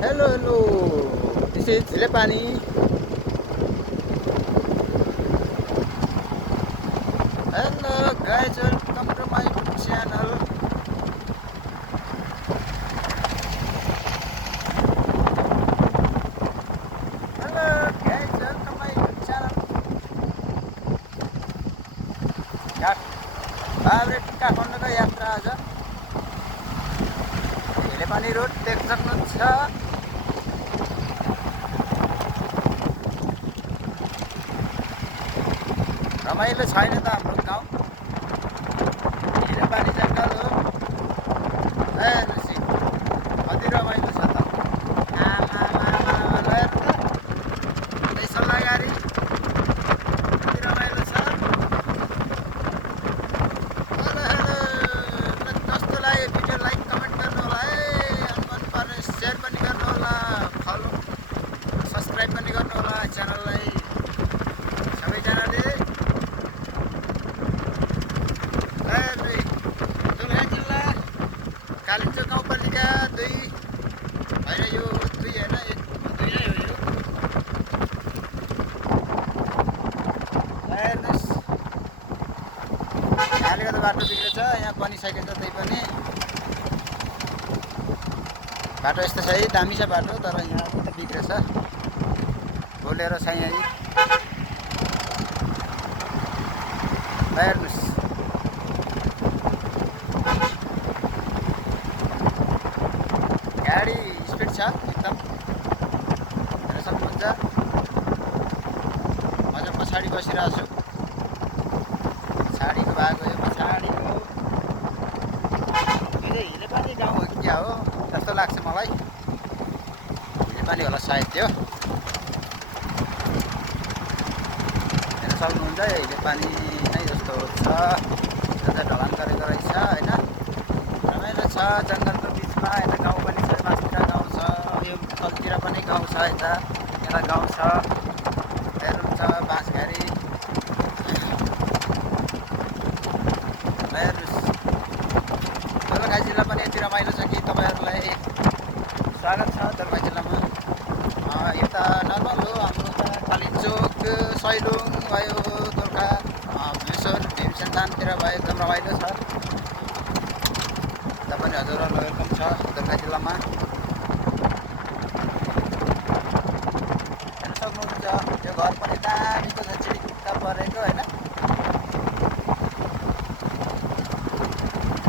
Hello, hello. This is Zilepani. Hello, guys. Welcome to my YouTube channel. Hello, guys. Welcome to my YouTube channel. Favorite काठमाडौँको यात्रा आज हिलेपानी road देख्न सक्नुहुन्छ। रमाइलो छैन त हाम्रो गाउँ हिलेपानी जङ्गल हो। कति रमाइलो छ त सल्लाहगारी कति रमाइलो छ। हेलो हेलो, कस्तो लाग्यो भिडियो लाइक कमेन्ट गर्नु होला है, मन पर्ने सेयर पनि गर्नु होला, फलो सब्सक्राइब पनि गर्नु होला च्यानललाई सबैजनाले। दोलखा जिल्ला कालिम्पोङ गाउँपालिका 2 होइन, यो 2 होइन 1 2 नै हो यो। हेर्नुहोस् यहाँले गर्दा बाटो बिग्रेछ, यहाँ बनिसकेको छ त्यही पनि। बाटो यस्तो छ है, दामी छ बाटो, तर यहाँ मात्रै बिग्रेछ, बोलेर छ यहीँ। हेर्नुहोस् गाडी स्पिड छ एकदम, हेर्न सक्नुहुन्छ। म चाहिँ पछाडि बसिरहेको छु, पछाडिको भाग हो यो, पछाडिको। यो चाहिँ हिलेपानी गाउँ हो कि क्या हो जस्तो लाग्छ मलाई, हिलेपानी होला सायद त्यो। हेर्न सक्नुहुन्छ यो हिलेपानी नै जस्तो छ, जता ढलान गरेको रहेछ होइन। रमाइलो छ जङ्गलको बिचमा, यता गाउँ पनि छ, माथितिर गाउँ छ, यो तलतिर पनि गाउँ छ, यता गाउँ छ। हेर्नुहुन्छ बाँसघारी। हेर्नुहोस् दोलखा जिल्ला पनि यति रमाइलो छ कि तपाईँहरूलाई स्वागत छ दोलखा जिल्लामा। यता नर्मल हो हाम्रो त, कालिम्पोङ सैलुङ भयो, दोलखा भेसोर भीमसेनतानतिर भयो, एकदम रमाइलो छ। यता पनि हजुरहरूलाई वेलकम छ दोलखा जिल्लामा। हेर्न सक्नुहुन्छ त्यो घर पनि दामीको छ, चिडिक्क परेको होइन।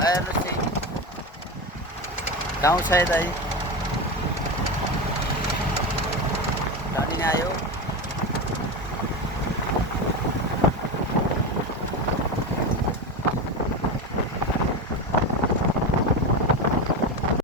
हेर्नुहोस् यही गाउँ छ यतै, धनी आयो।